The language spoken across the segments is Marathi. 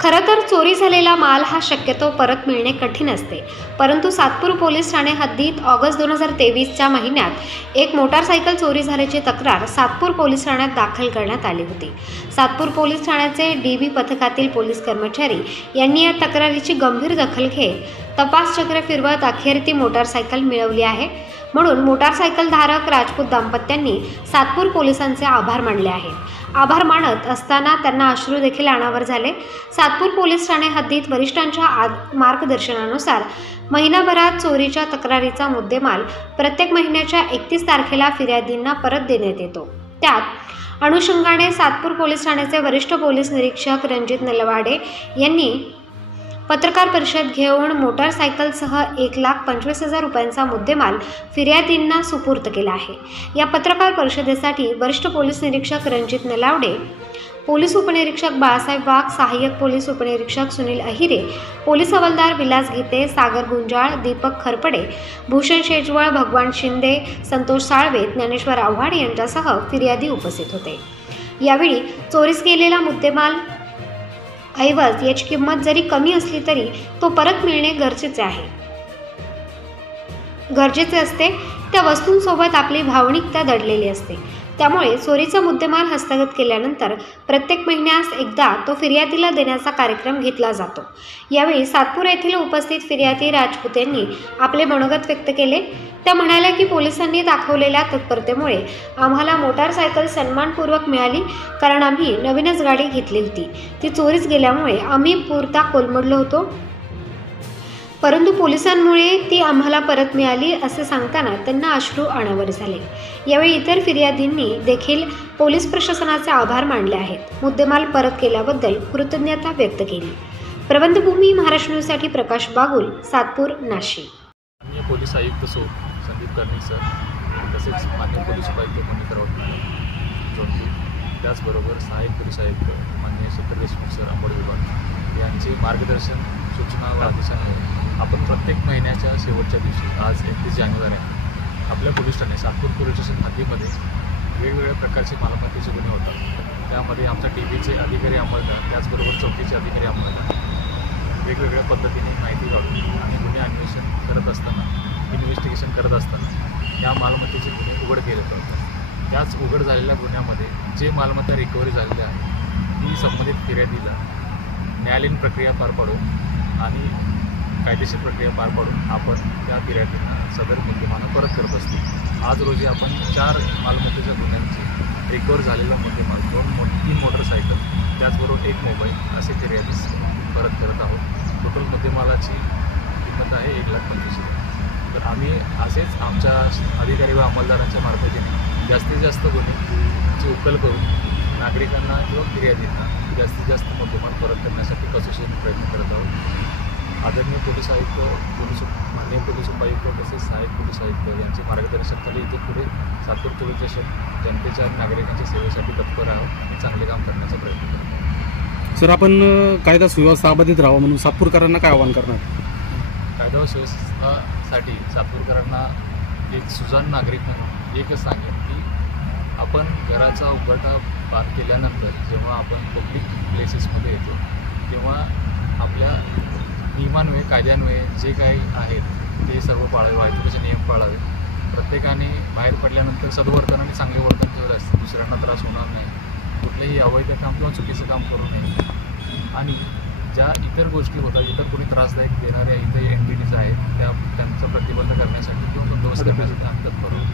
खरं तर चोरी झालेला माल हा शक्यतो परत मिळणे कठीण असते, परंतु सातपूर पोलीस ठाणे हद्दीत ऑगस्ट 2023च्या महिन्यात एक मोटारसायकल चोरी झाल्याची तक्रार सातपूर पोलीस ठाण्यात दाखल करण्यात आली होती। सातपूर पोलीस ठाण्याचे DB पथकातील पोलीस कर्मचारी यांनी या तक्रारीची गंभीर दखल घेत तपास चक्र फिरवत अखेर ती मोटारसायकल मिळवली आहे। म्हणून मोटारसायकल धारक राजपूत दाम्पत्यांनी सातपूर पोलिसांचे आभार मानले आहेत। आभार मानत असताना त्यांना अश्रू देखील अनावर झाले। सातपूर पोलीस ठाणे हद्दीत वरिष्ठांच्या मार्गदर्शनानुसार महिनाभरात चोरीच्या तक्रारीचा मुद्देमाल प्रत्येक महिन्याच्या 31 तारखेला फिर्यादींना परत देण्यात येतो। त्यात अनुषंगाने सातपूर पोलीस ठाण्याचे वरिष्ठ पोलीस निरीक्षक रणजित नलवाडे यांनी पत्रकार परिषद घेऊन मोटारसायकलसह 1,25,000 रुपयांचा मुद्देमाल फिर्यादींना सुपूर्द केला आहे। या पत्रकार परिषदेसाठी वरिष्ठ पोलीस निरीक्षक रणजित नलावडे, पोलीस उपनिरीक्षक बाळासाहेब वाघ, सहाय्यक पोलीस उपनिरीक्षक सुनील अहिरे, पोलीस हवालदार विलास गीते, सागर गुंजाळ, दीपक खरपडे, भूषण शेजवळ, भगवान शिंदे, संतोष साळवे, ज्ञानेश्वर आव्हाड यांच्यासह फिर्यादी उपस्थित होते। यावेळी चोरीस गेलेला मुद्देमाल ऐवज याची किंमत जरी कमी असली तरी तो परत मिळणे गरजेचे असते। त्या वस्तूंसोबत आपली भावनिकता दडलेली असते। त्यामुळे चोरीचा मुद्देमाल हस्तगत केल्यानंतर प्रत्येक महिन्यास एकदा तो फिर्यादीला देण्याचा कार्यक्रम घेतला जातो। यावेळी सातपूर येथील उपस्थित फिर्यादी राजपूत यांनी आपले मनोगत व्यक्त केले। त्या म्हणाल्या की पोलिसांनी दाखवलेल्या तत्परतेमुळे आम्हाला मोटारसायकल सन्मानपूर्वक मिळाली, कारण आम्ही नवीनच गाडी घेतली होती। ती चोरीस गेल्यामुळे आम्ही पुरता कोलमडलो होतो, परंतु पोलिसांमुळे ती आम्हाला परत मिळाली असे सांगताना त्यांना अश्रू अनावर झाले। यावेळी इतर फिर्यादींनी देखील पोलीस प्रशासनाचे आभार मानले आहेत। मुद्देमाल परत केल्याबद्दल कृतज्ञता व्यक्त केली। प्रबंधभूमी महाराष्ट्र न्यूजसाठी प्रकाश बागुल, सातपूर, नाशिक। पोलीस आयुक्त संदीप कर्णिक सर, तसेच मान्य पोलीस उपायुक्त मणिकर जोंडी, त्याचबरोबर सहाय्यक पोलीस आयुक्त मान्य शेखर देशमुख सर, अंबड विभाग यांचे मार्गदर्शन, सूचना व आदेशाने आपण प्रत्येक महिन्याच्या शेवटच्या दिवशी आज 31 जानेवारी आपल्या पोलीस ठाणे सातपूर पोलीस स्टेशन हद्दीमध्ये वेगवेगळ्या प्रकारचे मालमत्तेचे गुन्हे होतात। त्यामध्ये आमच्या DBचे अधिकारी अंमलदार, त्याचबरोबर चौकीचे अधिकारी अंमलदार वेगवेगळ्या पद्धतीने माहिती काढून आणि गुन्हे अन्वेषण करत असताना, इन्व्हेस्टिगेशन करत असताना या मालमत्तेचे गुन्हे उघड केले जातात। त्याच उघड झालेल्या गुन्ह्यामध्ये जे मालमत्ता रिकव्हरी झालेली आहे ती संबंधित फिर्यादीला न्यायालयीन प्रक्रिया पार पाडून आणि कायदेशीर प्रक्रिया पार पाडून आपण त्या फिर्यादींना सदर मुद्देमाल परत करत असतो। आज रोजी आपण 4 मालमत्तेच्या गुन्ह्यांचे रिकव्हर झालेला मुद्देमाल 3 मोटरसायकल, त्याचबरोबर 1 मोबाईल असे फिर्यादीस परत करत आहोत। टोटल मुद्देमालाची किंमत आहे 1,25,000। तर आम्ही असेच आमच्या अधिकारी व अंमलदारांच्या मार्फतीने जास्तीत जास्त गुन्ह्यांची उकल करून नागरिकांना किंवा फिर्यादींना जास्तीत जास्त मुद्देमाल परत करण्यासाठी कसोशीने प्रयत्न करत आहोत। आदरणीय पोलीस आयुक्त, माननीय पोलीस उपायुक्त तसेच सहाय्यक पोलीस आयुक्त यांचे मार्गदर्शनाखाली इथे पुढे सातपूर पोलीस स्टेशन जनतेच्या आणि नागरिकांच्या सेवेसाठी तत्पर आहोत आणि चांगले काम करण्याचा प्रयत्न करतो। सर, आपण कायदा सुव्यवस्था अबाधित राहावं म्हणून सातपूरकरांना काय आवाहन करणार? कायदा व सुव्यवस्थेसाठी सातपूरकरांना एक सुजाण नागरिक म्हणून एकच सांगेन की आपण घराचा उघडा पार केल्यानंतर जेव्हा आपण पब्लिक प्लेसेसमध्ये येतो तेव्हा आपल्या नियमान्वये, कायद्यान्वये जे काही आहेत ते सर्व पाळावे, वाहतुकीचे नियम पाळावे। प्रत्येकाने बाहेर पडल्यानंतर सद्वर्तन आणि चांगले वर्तन ठेवलं असतं, दुसऱ्यांना त्रास होणार नाही, कुठलेही अवैध काम किंवा चुकीचं काम करू नये आणि ज्या इतर गोष्टी होतात, इतर कोणी त्रासदायक देणाऱ्या इथे एंटिटीज आहेत त्यांचा प्रतिबंध करण्यासाठी किंवा बंदोबस्त करण्यासाठी आम्ही तत्पर आहोत।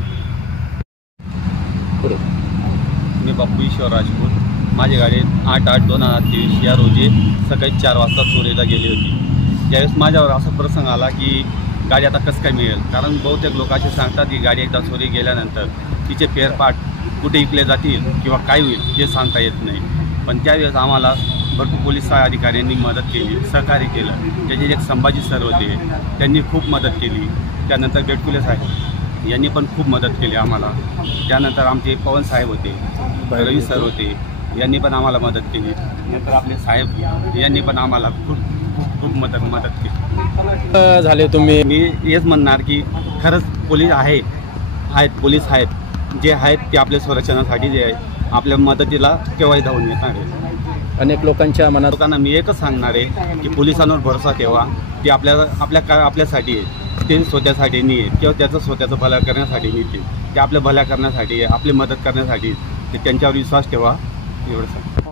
मी बापू ईश्वर राजपूत, माझी गाडी 8/8/2023 या रोजी सकाळी 4 वाजता चोरीला गेली होती। त्यावेळेस माझ्यावर असा प्रसंग आला की गाडी आता कसं काय मिळेल, कारण बहुतेक लोक असे सांगतात की गाडी एकदा चोरी गेल्यानंतर तिचे पेअर पार्ट कुठे विकले जातील किंवा काय होईल हे सांगता येत नाही। पण त्यावेळेस आम्हाला भरपूर पोलीस अधिकाऱ्यांनी मदत केली, सहकार्य केलं। त्याचे एक संभाजी सर होते, त्यांनी खूप मदत केली। त्यानंतर बेटकुले साहेब यांनी पण खूप मदत केली आम्हाला। त्यानंतर आमचे पवन साहेब होते, रवी सर होते, यांनी पण आम्हाला मदत केली। नंतर आपले साहेब यांनी पण आम्हाला खूप मदत केली झाले। तुम्ही मी हेच म्हणणार की खरंच पोलीस आहेत, पोलीस आहेत जे आहेत ते आपल्या संरक्षणासाठी जे आहे आपल्या मदतीला केव्हाही धावून येणार आहे. अनेक लोकांच्या मनात लोकांना मी एकच सांगणार आहे की पोलिसांवर भरोसा ठेवा. ते आपल्यासाठी आहे, ते स्वतःसाठी नाही आहे किंवा त्याचं स्वतःचं भला करण्यासाठी नाही, ते आपल्या भल्या करण्यासाठी आहे, आपली मदत करण्यासाठी. ते त्यांच्यावर विश्वास ठेवा एवढं सांग.